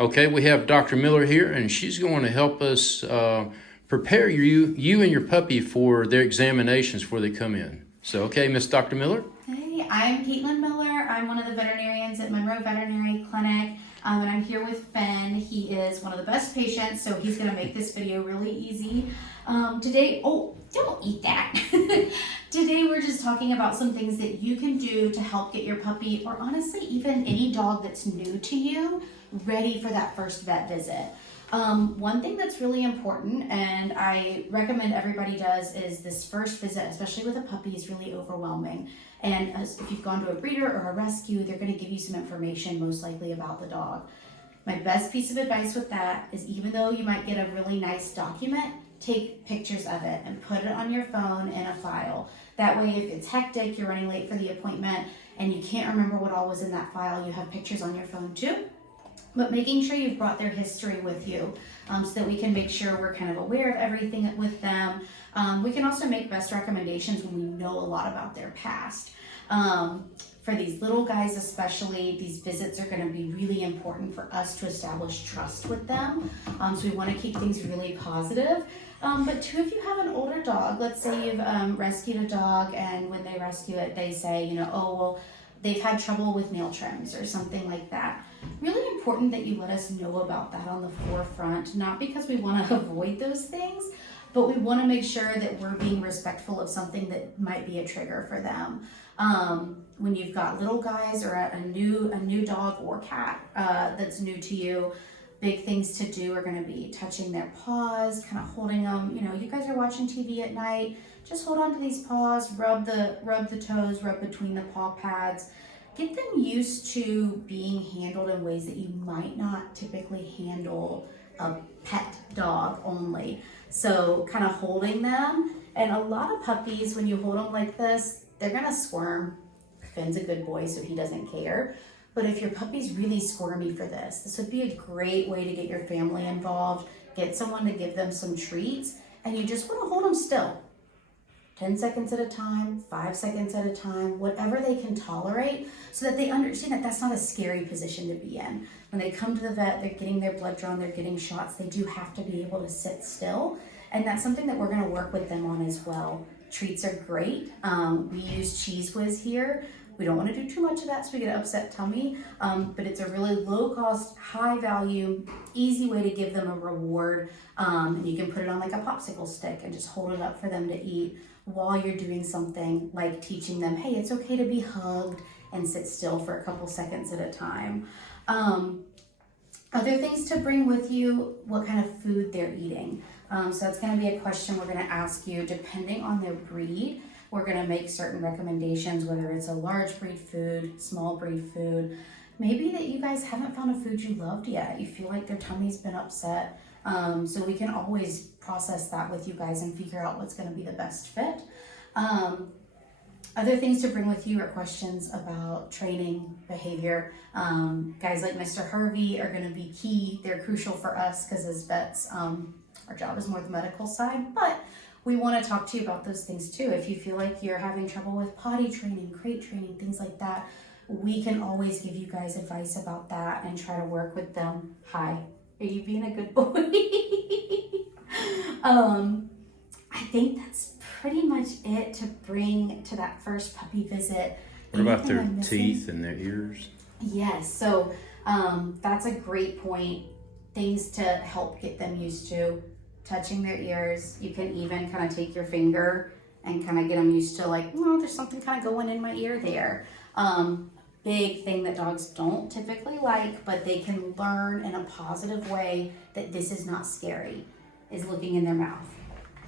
Okay, we have Dr. Miller here, and she's going to help us prepare you and your puppy for their examinations before they come in. So, okay, Miss Dr. Miller? Hey, I'm Caitlin Miller. I'm one of the veterinarians at Monroe Veterinarian Clinic, and I'm here with Finn. He is one of the best patients, so he's going to make this video really easy. Today, oh, don't eat that. Today we're just talking about some things that you can do to help get your puppy, or honestly even any dog that's new to you, ready for that first vet visit. One thing that's really important, and I recommend everybody does, is this first visit, especially with a puppy, is really overwhelming. And if you've gone to a breeder or a rescue, they're going to give you some information most likely about the dog. My best piece of advice with that is, even though you might get a really nice document, take pictures of it and put it on your phone in a file. That way, if it's hectic, you're running late for the appointment, and you can't remember what all was in that file, you have pictures on your phone too. But making sure you've brought their history with you, so that we can make sure we're kind of aware of everything with them. We can also make best recommendations when we know a lot about their past. For these little guys especially, these visits are going to be really important for us to establish trust with them. So we want to keep things really positive. But too, if you have an older dog, let's say you've rescued a dog, and when they rescue it, they say, oh, well, they've had trouble with nail trims or something like that. Really important that you let us know about that on the forefront, not because we want to avoid those things, but we want to make sure that we're being respectful of something that might be a trigger for them. When you've got little guys or a new dog or cat that's new to you, big things to do are going to be touching their paws, kind of holding them. You guys are watching TV at night, just hold on to these paws, rub the toes, rub between the paw pads. Get them used to being handled in ways that you might not typically handle a pet dog only. So kind of holding them. And a lot of puppies, when you hold them like this, they're gonna squirm. Finn's a good boy, so he doesn't care. But if your puppy's really squirmy for this would be a great way to get your family involved, get someone to give them some treats, and you just wanna hold them still. 10 seconds at a time, 5 seconds at a time, whatever they can tolerate, so that they understand that that's not a scary position to be in. When they come to the vet, they're getting their blood drawn, they're getting shots, they do have to be able to sit still. And that's something that we're gonna work with them on as well. Treats are great. We use Cheese Whiz here. We don't wanna do too much of that so we get an upset tummy, but it's a really low cost, high value, easy way to give them a reward. And you can put it on like a popsicle stick and just hold it up for them to eat while you're doing something like teaching them, hey, it's okay to be hugged and sit still for a couple seconds at a time. Other things to bring with you, what kind of food they're eating. So that's gonna be a question we're gonna ask you. Depending on their breed, we're gonna make certain recommendations, whether it's a large breed food, small breed food. Maybe that you guys haven't found a food you loved yet. You feel like their tummy's been upset. So we can always process that with you guys and figure out what's gonna be the best fit. Other things to bring with you are questions about training, behavior. Guys like Mr. Harvey are gonna be key. They're crucial for us because as vets, our job is more the medical side, but we wanna talk to you about those things too. If you feel like you're having trouble with potty training, crate training, things like that, we can always give you guys advice about that and try to work with them. Hi, are you being a good boy? I think that's pretty much it to bring to that first puppy visit. What about their teeth and their ears? Yes, so that's a great point. Things to help get them used to. Touching their ears. You can even kind of take your finger and kind of get them used to, like, there's something kind of going in my ear there. Big thing that dogs don't typically like, but they can learn in a positive way that this is not scary, is looking in their mouth.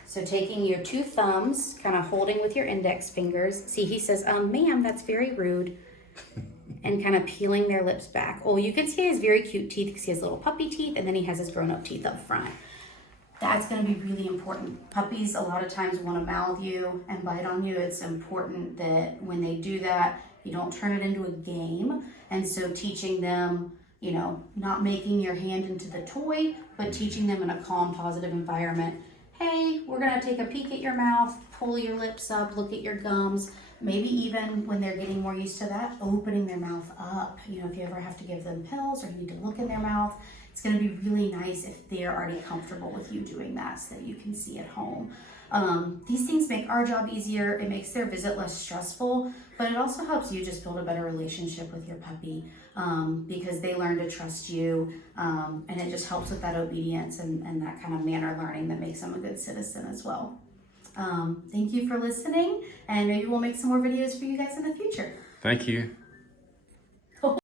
So taking your two thumbs, kind of holding with your index fingers. See, he says, ma'am, that's very rude. And kind of peeling their lips back. Oh, you can see he has very cute teeth because he has little puppy teeth, and then he has his grown-up teeth up front. That's going to be really important. Puppies a lot of times want to mouth you and bite on you. It's important that when they do that, you don't turn it into a game. And so teaching them, not making your hand into the toy, but teaching them in a calm, positive environment. Hey, we're going to take a peek at your mouth, pull your lips up, look at your gums. Maybe even when they're getting more used to that, opening their mouth up. If you ever have to give them pills or you need to look in their mouth, it's going to be really nice if they're already comfortable with you doing that so that you can see at home. These things make our job easier. It makes their visit less stressful, but it also helps you just build a better relationship with your puppy because they learn to trust you, and it just helps with that obedience and that kind of manner learning that makes them a good citizen as well. Thank you for listening, and maybe we'll make some more videos for you guys in the future. Thank you.